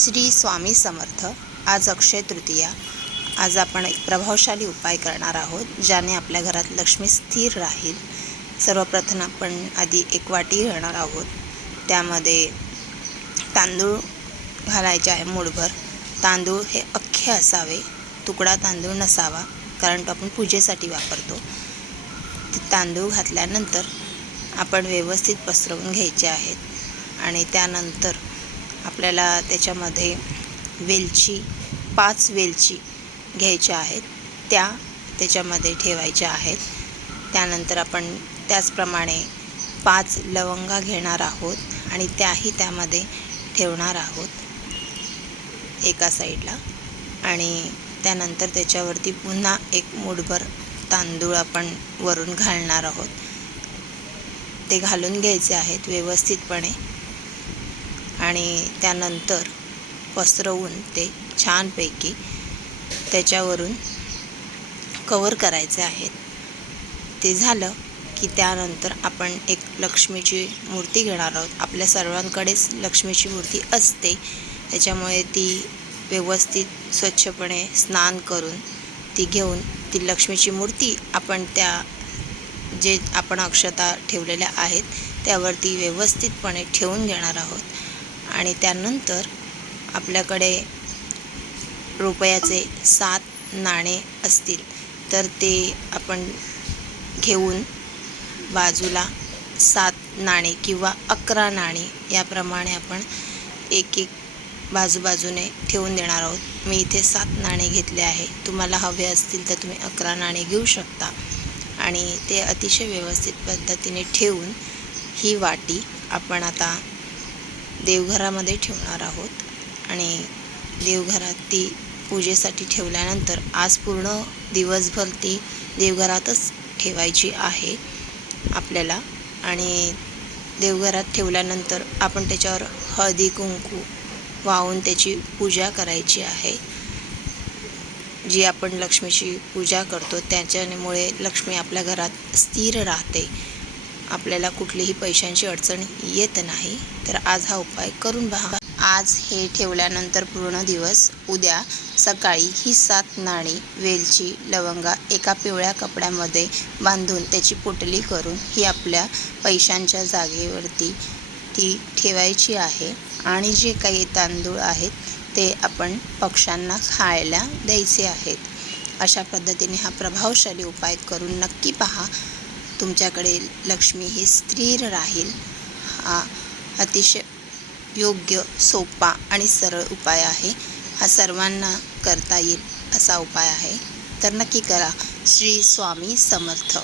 श्री स्वामी समर्थ. आज अक्षय तृतीया. आज आपण एक प्रभावशाली उपाय करणार आहोत ज्याने आपल्या घरात लक्ष्मी स्थिर राहील. सर्वप्रथम आपण आधी एक वाटी घेणार आहोत. त्यामध्ये तांदूळ घालायचे आहे मूळभर तांदूळ हे अख्खे असावे. तुकडा तांदूळ नसावा कारण तो आपण पूजेसाठी वापरतो. ते तांदूळ घातल्यानंतर आपण व्यवस्थित पसरवून घ्यायचे आहेत. आणि त्यानंतर आपल्याला त्याच्यामध्ये वेलची पाच वेलची घ्यायच्या आहेत. त्या त्याच्यामध्ये ठेवायच्या आहेत. त्यानंतर आपण त्याचप्रमाणे पाच लवंगा घेणार आहोत आणि त्याही त्यामध्ये ठेवणार आहोत एका साईडला. आणि त्यानंतर त्याच्यावरती पुन्हा एक मुठभर तांदूळ आपण वरून घालणार आहोत. ते घालून घ्यायचे आहेत व्यवस्थितपणे. आणि त्यानंतर पसरवून ते छानपैकी त्याच्यावरून कवर करायचे आहेत. ते झालं की त्यानंतर आपण एक लक्ष्मीची मूर्ती घेणार आहोत. आपल्या सर्वांकडेच लक्ष्मीची मूर्ती असते. त्याच्यामुळे ती व्यवस्थित स्वच्छपणे स्नान करून ती घेऊन ती लक्ष्मीची मूर्ती आपण त्या जे आपण अक्षता ठेवलेल्या आहेत त्यावरती व्यवस्थितपणे ठेवून घेणार आहोत. आणि त्यानंतर आपल्याकडे रुपयाचे सात नाणे असतील. तर ते आपण घेऊन बाजूला सात नाणे किंवा अकरा नाणे याप्रमाणे आपण एक एक बाजूबाजूने ठेवून देणार आहोत. मी इथे सात नाणे घेतले आहे. तुम्हाला हवे असतील तर तुम्ही अकरा नाणे घेऊ शकता. आणि ते अतिशय व्यवस्थित पद्धतीने ठेवून ही वाटी आपण आता देवघरामध्ये ठेवणार आहोत. आणि देवघरात ती पूजेसाठी ठेवल्यानंतर आज पूर्ण दिवसभर ती देवघरातच ठेवायची आहे आपल्याला. आणि देवघरात ठेवल्यानंतर आपण त्याच्यावर हळदी कुंकू वाहून त्याची पूजा करायची आहे. जी आपण लक्ष्मीची पूजा करतो त्याच्यामुळे लक्ष्मी आपल्या घरात स्थिर राहते. आपल्याला कुठलीही पैशांची अडचण येत नाही. तर आज हा उपाय करून पहा. आज हे ठेवल्यानंतर पूर्ण दिवस उद्या सकाळी ही सात नाणी वेलची लवंगा एका पिवळ्या कपड्यामध्ये बांधून त्याची पोटली करून ही आपल्या पैशांच्या जागेवरती ती ठेवायची आहे आणि जे काही तांदूळ आहेत ते आपण पक्ष्यांना खायला द्यायचे आहेत. अशा पद्धतीने हा प्रभावशाली उपाय करून नक्की पहा. तुमच्याकडे लक्ष्मी ही स्थिर राहील. हा अतिशय योग्य सोपा आणि सरळ उपाय आहे. हा सर्वांना करता येईल असा उपाय आहे. तर नक्की करा. श्री स्वामी समर्थ.